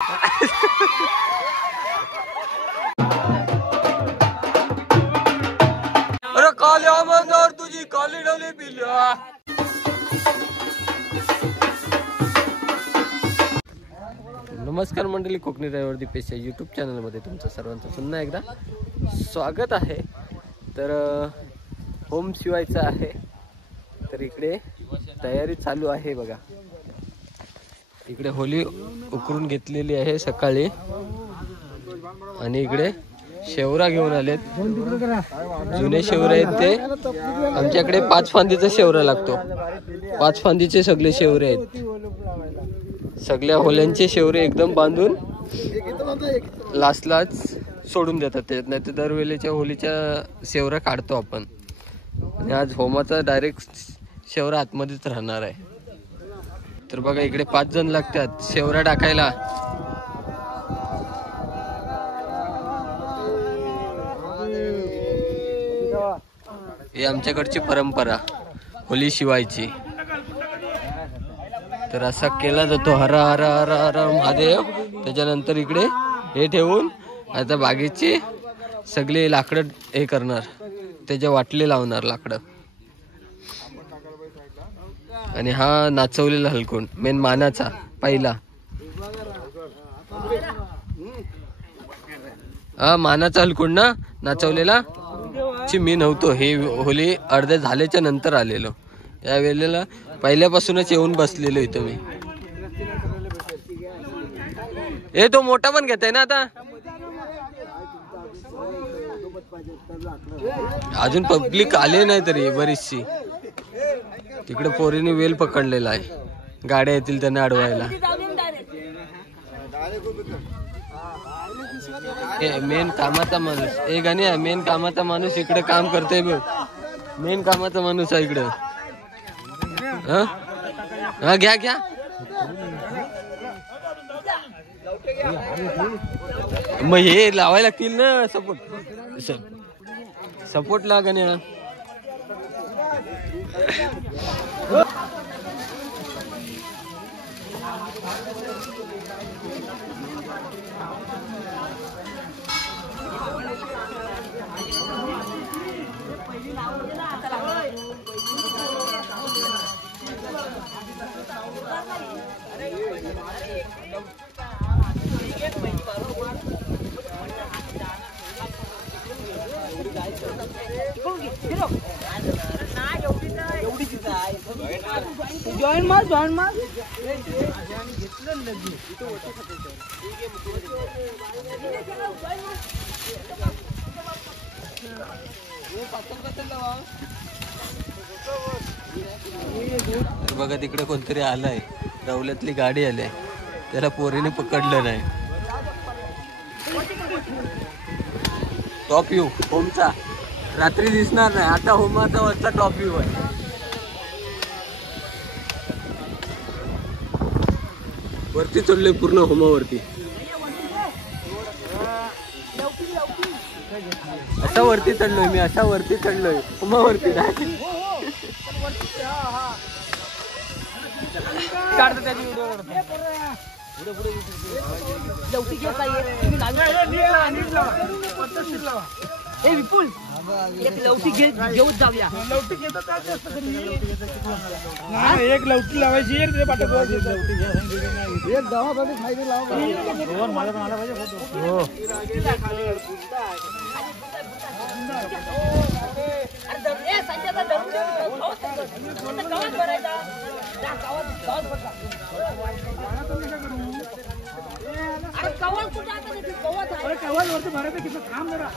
अरे काले आमदार तुझी काली डोली पिल्या. नमस्कार मंडळी, कोकणी ड्रायव्हर दीपेश या यूट्यूब चॅनलमध्ये तुमचं सर्वांचं पुन्हा एकदा स्वागत आहे. तर होम शिवायचं आहे, तर इकडे तयारी चालू आहे बघा. इकडे होली उकरून घेतलेली आहे सकाळी आणि इकडे शेवरा घेऊन आलेत. जुने शेवरे आहेत ते. आमच्याकडे 5 फांदीचा शेवरा लागतो. 5 फांदीचे सगळे शेवरे आहेत. सगळ्या होल्यांचे शेवरे एकदम बांधून लास्टलाच सोडून देतात त्याच्यात, नाही तर दरवेळेच्या होलीच्या शेवरा काढतो आपण. आणि आज होमाचा डायरेक्ट शेवरा आतमध्येच राहणार आहे. तर बघा इकडे 5 जण लागतात शेवरा टाकायला. ही आमच्याकडची परंपरा होली शिवायची. तर असा केला जातो. हर हर हर हर महादेव. त्याच्यानंतर इकडे हे ठेवून आता बागेची सगळे लाकडं हे करणार, त्याच्या वाटले लावणार लाकडं. आणि हा नाचवलेला हलकुंड मेन मानाचा पहिला. हा मानाचा हलकुंड ना नाचवलेला. मी नव्हतो, हे होली अर्ध्या झाल्याच्या नंतर आलेलो. या वेळेला पहिल्यापासूनच येऊन बसलेलो इथं मी. हे तो मोठा पण घेताय ना आता. अजून पब्लिक आले नाही तरी बरीचशी. तिकडे पोरीने वेल पकडलेला आहे, गाड्या येतील त्यांना अडवायला. मेन कामाचा माणूस एक आणि मेन कामाचा माणूस इकडे काम करतोय. मेन कामाचा माणूस आहे इकडे. हा घ्या घ्या. मग हे लावायला लागतील ना सपोर्ट. सपोर्ट लागा ना. जॉईन मार बघा तिकडे कोणतरी आलाय, दौलतली गाडी आली. त्याला पोरीने पकडलं नाही. टॉप व्ह्यू होमचा रात्री दिसणार नाही. आता होमाचा वरचा टॉप व्ह्यू आहे. वरती चढलोय पूर्ण होमावरती. अशा वरती चढलोय मी, अशा वरती चढलोय होमावरती. विपुल एक लवटी घेऊन जाऊया. एक लवटी लावायची. एक दवाखाने खायला वरती भरायचं किती थांब जरा.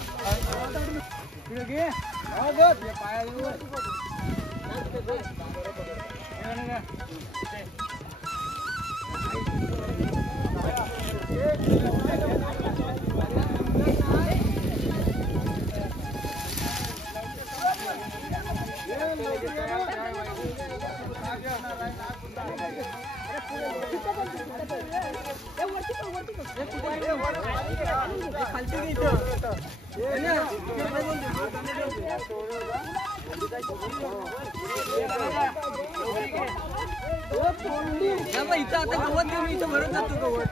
इथं आता गवत घेऊन इथं भरत जातो गवत.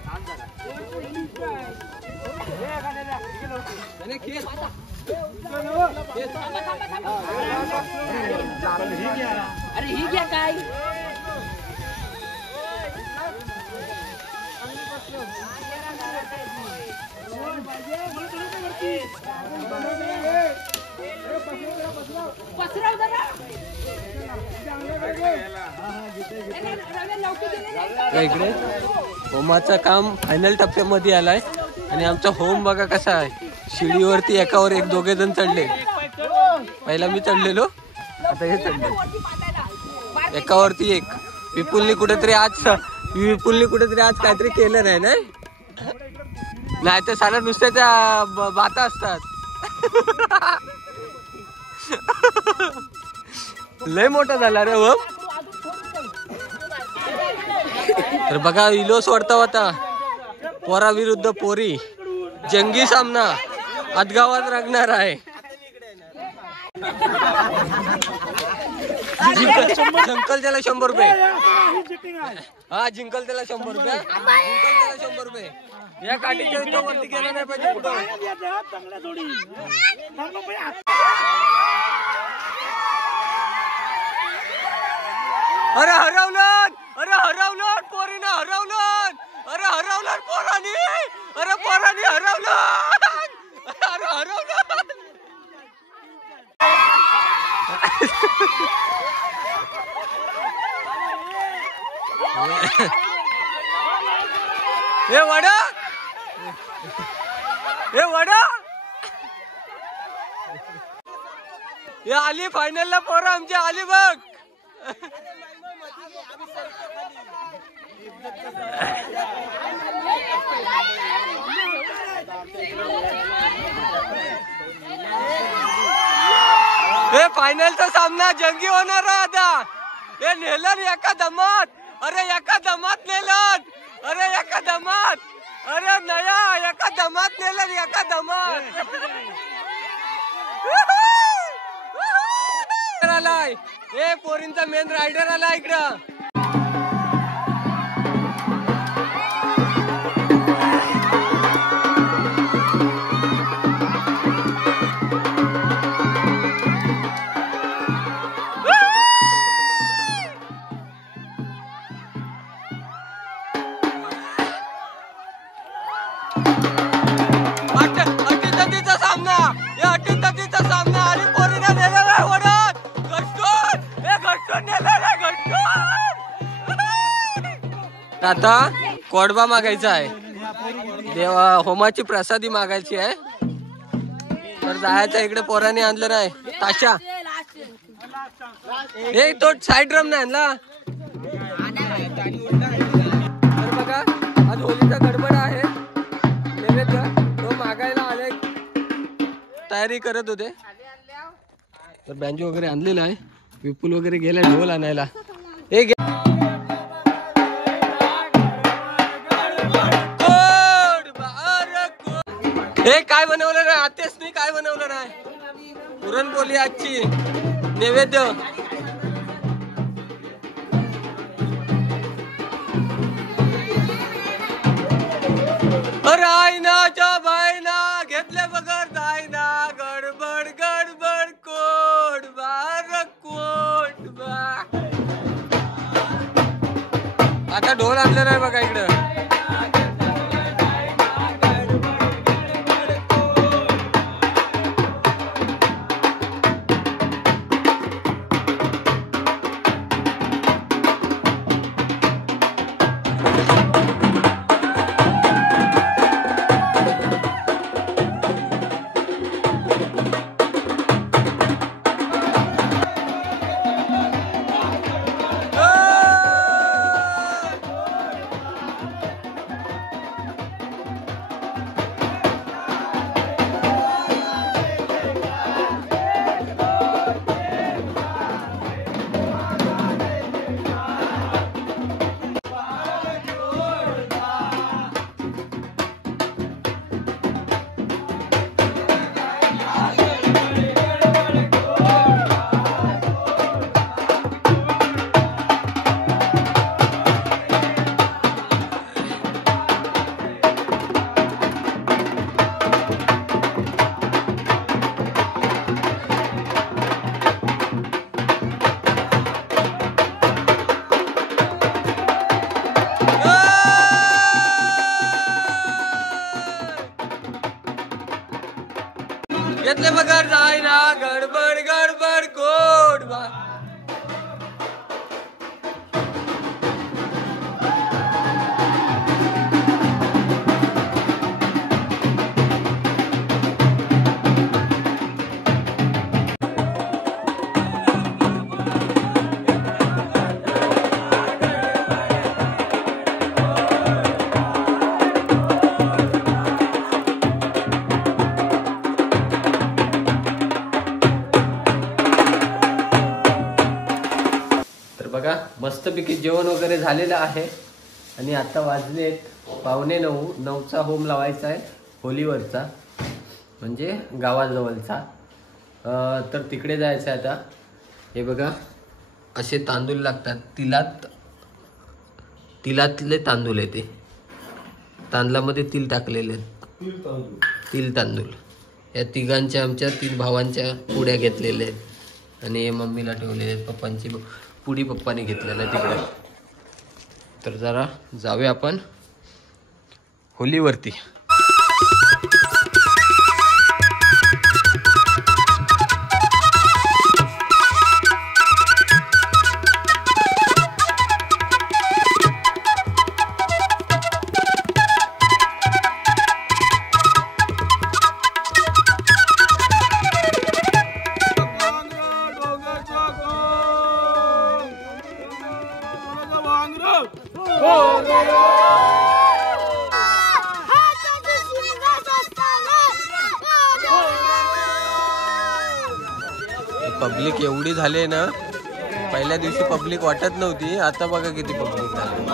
अरे ही घ्या काय इकडे होमाचं काम फायनल टप्प्यामध्ये आलाय आणि आमचा होम बघा कसा आहे. शिडीवरती एकावर एक दोघे जण चढले. पहिला मी चढलेलो, आता हे चढले एकावरती एक. विपुलनी कुठेतरी आज काहीतरी केलं नाही नाही तर साला नुसत्याच्या बाता असतात. लय मोठा झाला रे होम. तर बघा इलो सोडता होता पोरा विरुद्ध पोरी जंगी सामना आदगावात रंगणार आहे. जिंकल त्याला 100 रुपये. हा जिंकल त्याला 100 रुपये. जिंकल त्याला 100 रुपये. या काठीच्या वरती गेला नाही पाहिजे कुठं. अरे हरवलं पोरीनं हरवलं. अरे हरवलं पोरानी. अरे पोरानी हरवलं. अरे हरवलं. हे वडा हे आली फायनलला पोरं आमची आली बघ. हे फायनलचा सामना जंगी होणार आहे आता. हे नेलन एका दमात. अरे एका दमात नेलन. अरे एका दमात. अरे नया एका दमात नेलन. एका दमात आलाय. हे पोरींचा मेन रायडर आला इकडं. आता कोडबा मागायचा आहे. देवा होमाची प्रसादी मागायची आहे. तर जायचं इकडे पोराने आणलं नाही. ताशा हे तो साईड ड्रम नाही आणला. तर बघा आज होलीचा गडबड आहे. नैवेद्य तो मागायला आले. तयारी करत होते. तर बँजो वगैरे आणलेला आहे. विपुल वगैरे गेला ढोल आणायला. हे हे काय बनवलं नाही आतेसनी. काय बनवलं नाही. पुरणपोळी आजची नैवेद्य. रायनाच्या बायना घेतले बगर जायना. गडबड गडबड कोड बार कोट बा. आता ढोल आणलं नाही बघा इकडं. घेतले बगर जायना गडबड गडबड कोड बघा मस्तपैकी जेवण वगैरे झालेलं आहे आणि आता वाजलेत 8:45. 9चा होम लावायचा आहे होलीवरचा म्हणजे गावाजवळचा. तर तिकडे जायचं आहे आता. हे बघा असे तांदूळ लागतात तिलातले तांदूळ आहे ते. तांदळामध्ये तिल टाकलेले तिल तांदूळ. या तिघांच्या आमच्या 3 भावांच्या पुड्या घेतलेल्या आहेत आणि हे मम्मीला ठेवलेले आहेत. पप्पांची पुडी पप्पाने घेतलेला आहे तिकडे. तर जरा जाऊया आपण होलीवरती. पब्लिक एवढी झाली ना. पहिल्या दिवशी पब्लिक वाटत नव्हती. आता बघा किती पब्लिक झाली.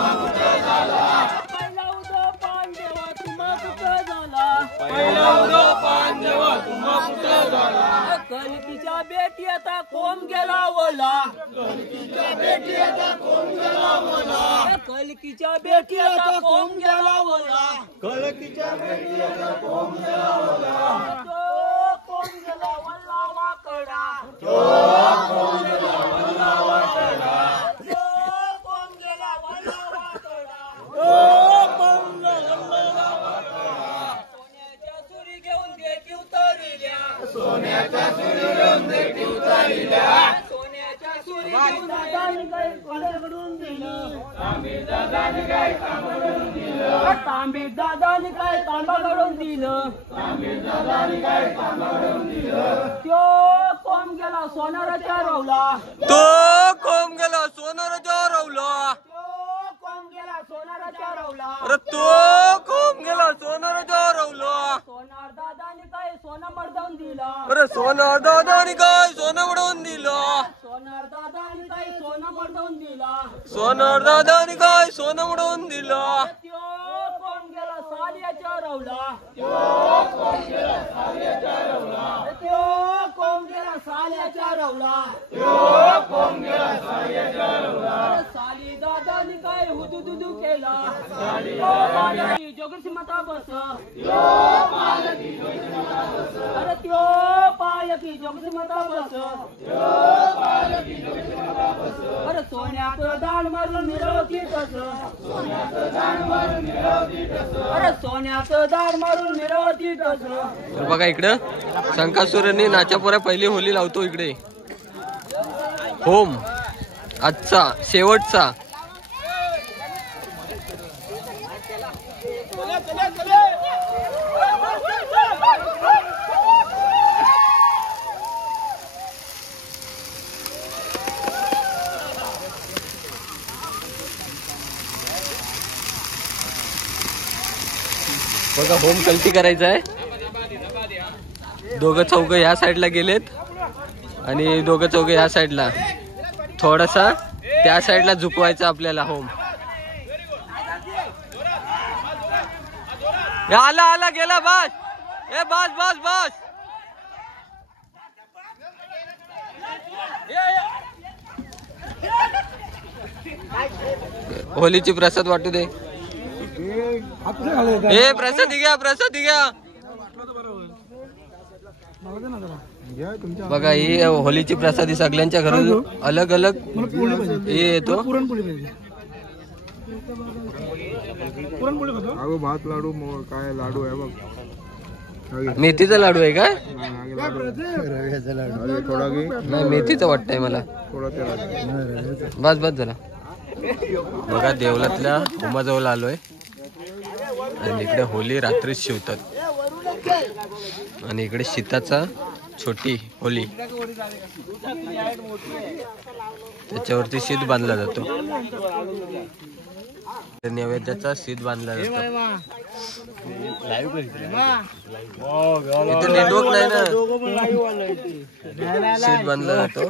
कलकीच्या बेटी आता कोण गेला बोला. कलकीच्या बेटी आता कोण गेला बोला. कलकीच्या बेटी आता कोण गेला बोला. कलकीच्या बेटी आता कोण गेला बोला. तो कोण गेला वल्ला वाकडा. तो कोण गेला वल्ला वाकडा. तो कोण गेला वल्ला वाकडा. तो कोण गेला वल्ला वाकडा. सोन्याच्या सुरी घेऊन देखी उतरिल्या. सोन्याच्या सुरी घेऊन देखी उतरिल्या. सोन्याच्या सुरी घेऊन दादानी काही कामाकडून दिलं. तांबे दादानी काही कामाकडून दिलं. तांबे दादानी काही कामाकडून दिलं. तांबे दादानी काही कामाकडून दिलं. त्यो कोण गेला सोनाराच्या रवला. तो कोण गेला सोनाराच्या रवला. त्यो कोण गेला सोनाराच्या रवला. अरे तो कोण गेला सोनाराच्या रवला. सोनार दादानी काही सोनं मर्दवून दिला. अरे सोनार दादानी काय सोनं उडवून दिलं. सोनार दादानी काही सोनं मर्दवून दिला. सोनार दादानी काय सोनं उडवून दिलं. त्यो कोण गेला सालियाच्या रवला. त्यो कोण गेला सालियाच्या रवला. त्यो कोण गेला सालियाच्या रवला. त्यो कोण गेला सालियाच्या रवला. साली दादानी काय हुदुदुदू केला. साली जोगरसी माता बस. त्यो पालकी जोगरसी माता बस. अरे त्यो पालकी जोगरसी माता बस. त्यो पालकी जोगरसी माता बस. अरे सोन्याचं दाण मारून मिरवती कस. सोन्याचं दाण मारून मिरवती कस. अरे सोन्याचं दाण मारून मिरवती कस. तर बघा इकडं शंकासुरांनी नाचापोऱ्या पहिली होली लावतो इकडे. होम आजचा शेवटचा. बघा होम कल्टी करायचा आहे. दोघं चौघ या साईडला गेलेत आणि दोघं चौघ या साईडला. थोडासा त्या साईडला झुकवायचा आपल्याला होम. आला आला गेला बस. ए बस बस बस. होलीची प्रसाद वाटू दे. ए प्रसाद घ्या प्रसाद घ्या. बघा ही होलीची प्रसादी सगळ्यांच्या घरात अलग अलग हे येतो. पुरणपोळी भात लाडू काय लाडू आहे बघ. मेथीचा लाडू आहे का? थोडा घे. नाही मेथीचं वाटतंय मला. थोडा तेल. बस बस झाला. बघा देवलातल्या होमाजवळ आलोय आणि इकडे होली रात्रीच शिवतात आणि इकडे शीताचा छोटी होली त्याच्यावरती शीत बांधला जातो. नैवेद्याचा शीत बांधला जातो. इथे नेटवर्क नाही ना. शीत बांधला जातो.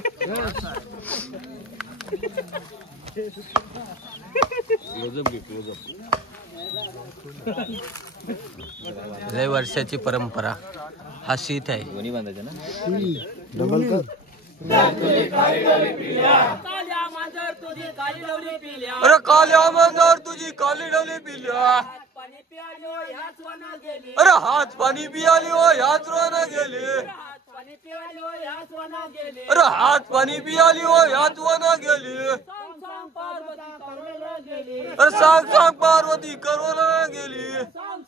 लय वर्षाची परंपरा हा शीत आहे. अरे काल्या मांजर तुझी काली डोली पिल्या. अरे हात पाणी पियाली हो ह्याच रोना गेली. अरे हात पाणी पियाली हो ह्याच वना गेली. अरे सांग सांग पार्वती करोना गेली. सांग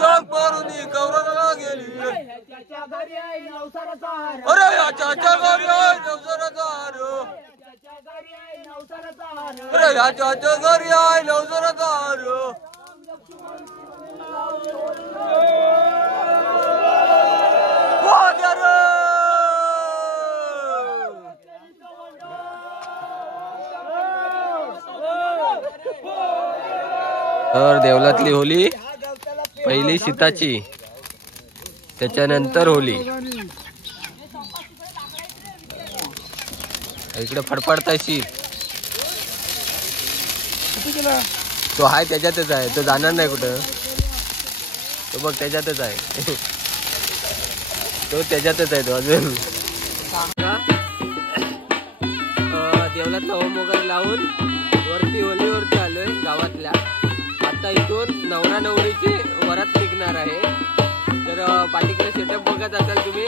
सांग पार्वती करोना गेली. अरे याच्या घरी आहे नवसाराचा हार. अरे याच्या घरी आहे नवसाराचा हार. तर देवलातली होली पहिली शीताची, त्याच्यानंतर होली. इकडे फडफडताय शीत. तो हाय त्याच्यातच आहे. तो जाणार नाही कुठं. तो बघ त्याच्यातच आहे. तो त्याच्यातच आहे. तो अजून देवलातला होम वगैरे लावून वरती होलीवरती आलोय गावातल्या. आता इथून नवरा नवरीची वरात निघणार आहे. तर पाठीकडे सेटअप बघत असाल तुम्ही.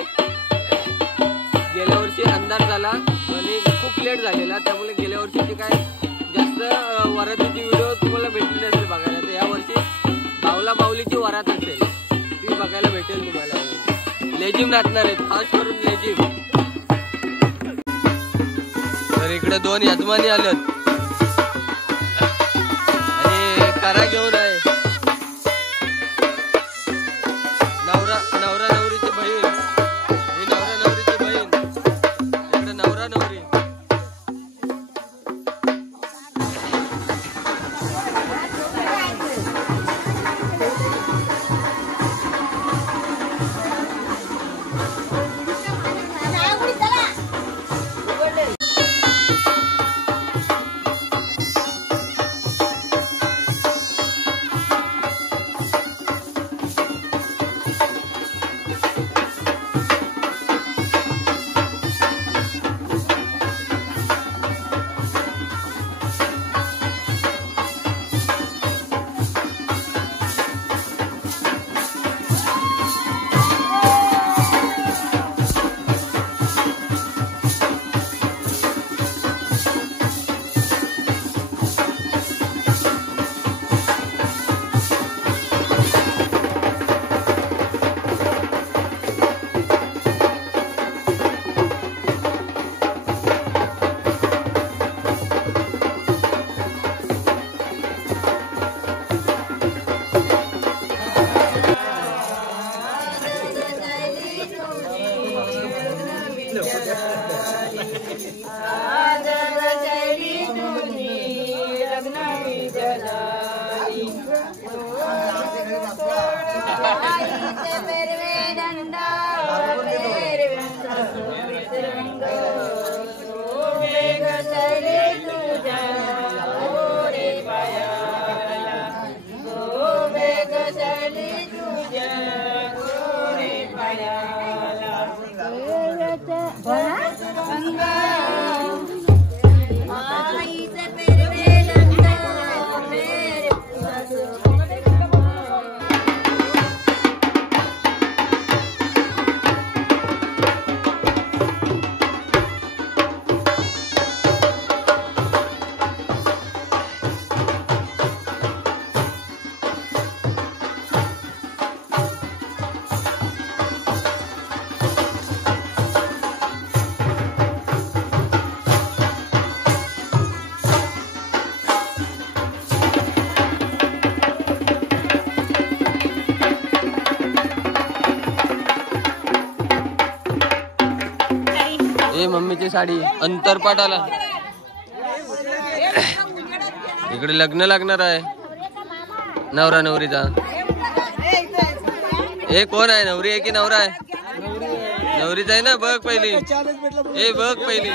गेल्या वर्षी अंधार झाला आणि खूप लेट झालेला, त्यामुळे गेल्या वर्षीची काय जास्त वरातीची व्हिडिओ तुम्हाला भेटली नसेल बघायला. तर या वर्षी बावला बावलीची वरात असेल ती बघायला भेटेल तुम्हाला. लेझिम नाचणार आहेत, खास करून लेझिम. तर इकडे दोन यजमानी आलेत आणि करा घेऊन आहे. नवरा नवरीची बहीण, ही नवरा नवरीची बहीण, इकडे नवरा नवरी. मम्मीची साडी अंतरपाटाला. इकडे लग्न लागणार आहे नवरा नवरीचा. हे कोण आहे, नवरी आहे की नवरा आहे? नवरीच आहे ना. बघ पहिली, हे बघ पहिली,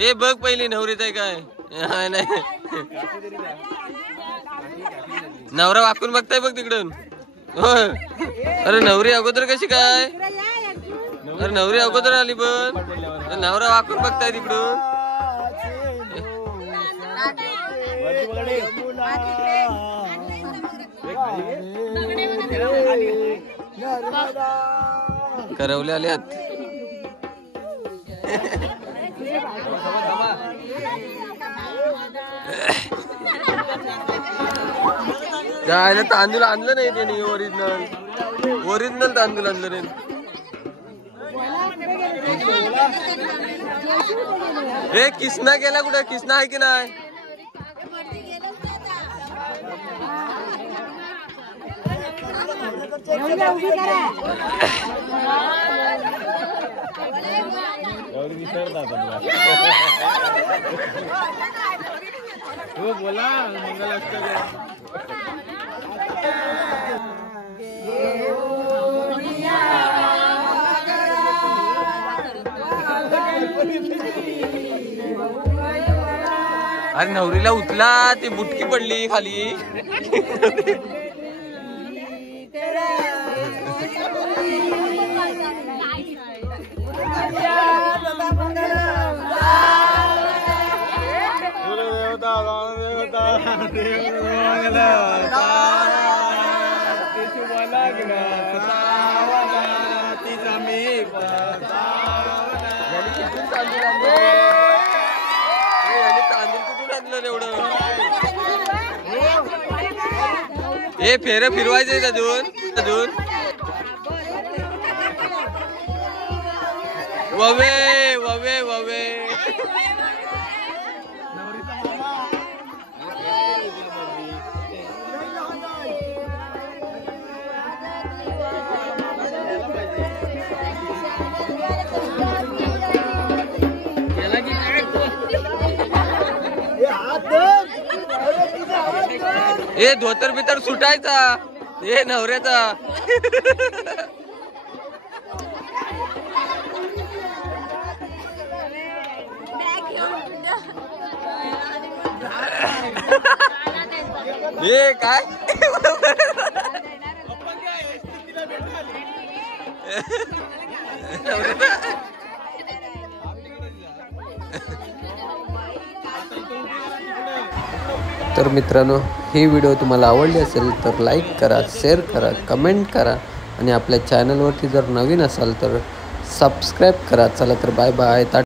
हे बघ पहिली नवरीच आहे काय? नाही, नवरा वाकून बघताय बघ तिकडून. हो, अरे नवरी अगोदर कशी काय? अरे नवरी अगोदर आली पण नवरा वाकून बघताय तिकडून. करवले आल्यात. जायला तांदूळ आणलं नाही त्याने. ओरिजिनल तांदूळ आणलं नाही. हे किसना गेला कुठे? किसना आहे की नाही? बोला अरे नवरीला उचला, ती बुटकी पडली खाली. हे फेर फिरवायचे अजून अजून. ववे ववे ववे. हे धोतर बितर सुटायचा, हे नवऱ्याचा. हे काय तर मित्रांनो, ही व्हिडिओ तुम्हाला आवडली असेल तर लाईक करा, शेअर करा, कमेंट करा आणि आपल्या चॅनलवरती जर नवीन असाल तर सबस्क्राईब करा. चला तर बाय बाय.